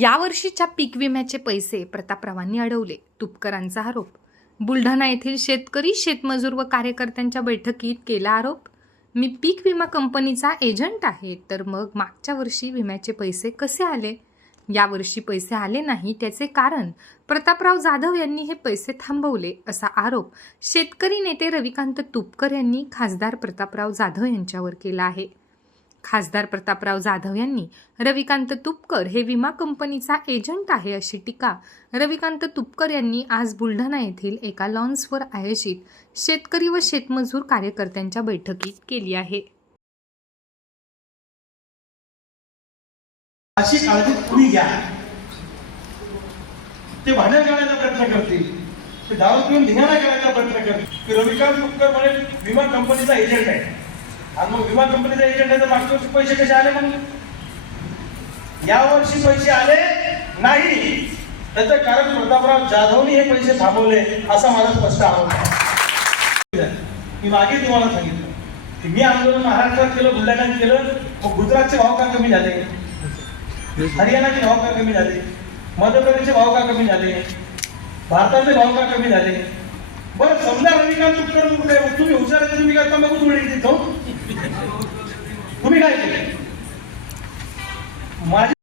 यावर्षीच्या पीक विम्याचे पैसे प्रतापरावांनी अडवले. तुपकरांचा आरोप. बुलढाणा येथील शेतकरी शेतमजूर व कार्यकर्त्यांच्या बैठकीत केला आरोप. मी पीक विमा कंपनीचा एजंट आहे तर मग मागच्या वर्षी विम्याचे पैसे कसे आले? यावर्षी पैसे आले नाही त्याचे कारण प्रतापराव जाधव यांनी हे पैसे थांबवले असा आरोप शेतकरी नेते रविकांत तुपकर यांनी खासदार प्रतापराव जाधव यांच्यावर केला आहे. खासदार प्रतापराव जाधव यांनी रविकांत तुपकर हे विमा कंपनीचा एजंट आहे अशी टीका रविकांत तुपकर यांनी आज बुलढाणा येथील एका लॉन्सवर आयोजित शेतकरी व शेतमजूर कार्यकर्त्यांच्या बैठकीत केली आहे. अशी काळजी तुम्ही घ्या? ते भांडण करण्याचा प्रयत्न करतील. ते दारू पिऊन धिंगाणा करायचा प्रयत्न करतील. रविकांत तुपकर म्हणजे विमा कंपनीचा एजंट आहे. आणि मग विमा कंपनीचा एजंट आहे तर मागच्या वर्षी पैसे कसे आले मग या वर्षी पैसे आले नाही. त्याचं कारण प्रतापराव जाधवनी हे पैसे थांबवले असा माझा स्पष्ट आरोप आहे. मी मागे तुम्हाला सांगितलं की मी आंदोलन महाराष्ट्रात केलं बुलढाण्यात केलं मग गुजरातचे भाव का कमी झाले? हरियाणाचे भाव का कमी झाले? मध्य प्रदेशचे भाव का कमी झाले? भारताचे भाव का कमी झाले? बरं समजा रविकांत तुपकर कुठे तुम्ही हुशार आहे, तुम्ही काय तंबाखू सोडली तिथं हो? तुम्ही काय केले? माझे